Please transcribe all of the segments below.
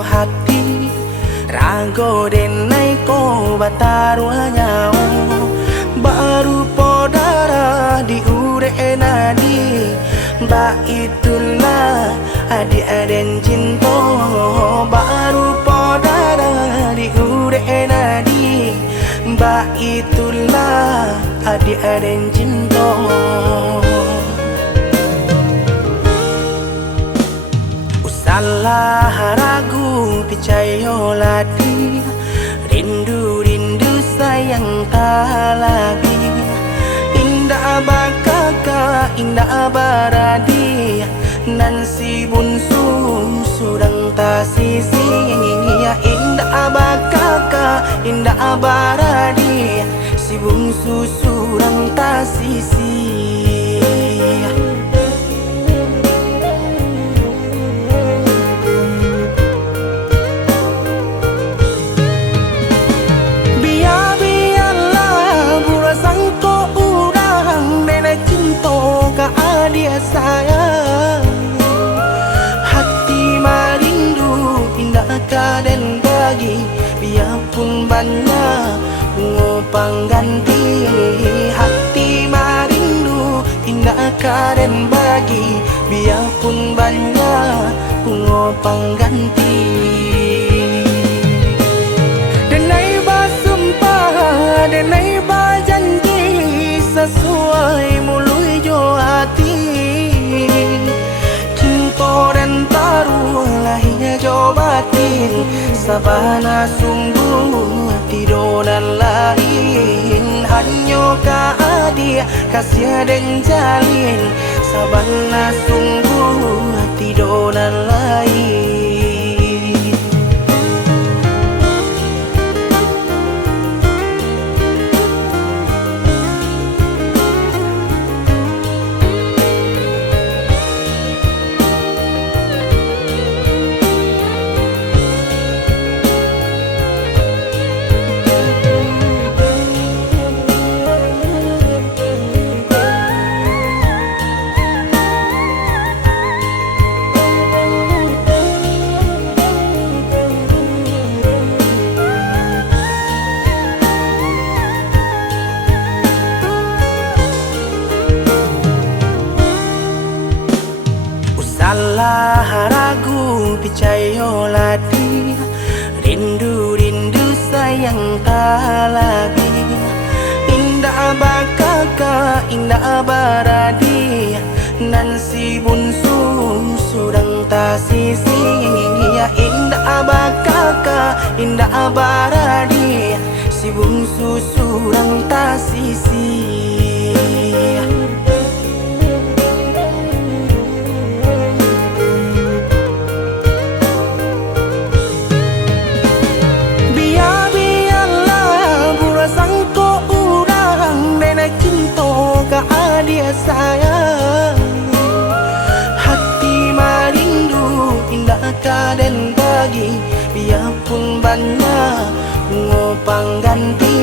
hati rago denai ko bataruanya baru podara di ure nadi ba itulah adik aden cinta baru podara di ure nadi ba itulah adik aden cinta. Salah ragu picayo lati rindu sayang tak lagi indah bakaka indah baradi nan si bunsu surang tak sisi indah bakaka indah baradi si bunsu surang tak sisi. Dia sayang hati marindu indah kaden bagi biarpun banyak bunga pengganti hati marindu indah kaden bagi biarpun banyak bunga pengganti. Denai basumpah denai bajanji sesuai mului jo hati cinta dan taruh lahirnya jo batin sabana sungguh tidur dan lain hanya ka adia kasih dan jalin sabana sungguh tidur dan lain. Salah ragu picayo lati rindu sayang tak lagi indah bakaka indah baradi nan si bunsu surang tak sisi indah bakaka indah baradi si bunsu surang tak sisi. Dia sayang hati marindu indah kaden bagi biarpun banyak bunga pengganti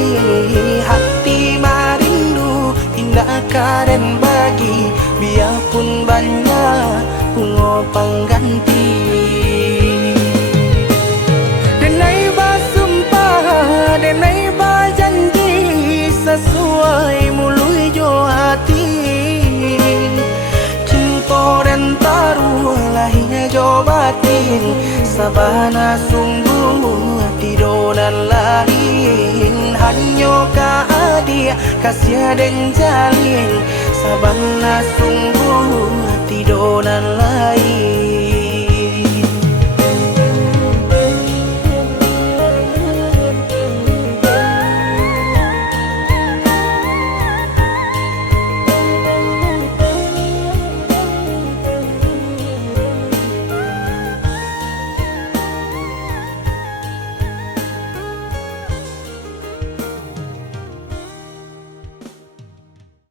hati marindu indah kaden bagi biarpun banyak bunga pengganti. Denai basumpah denai bajanji sesuai mului jo hati cinta dan taruh lahirnya jo batin sabana sungguh tidur dan lain hanya ka adia kasih dan jalin sabana sungguh tidur dan lain.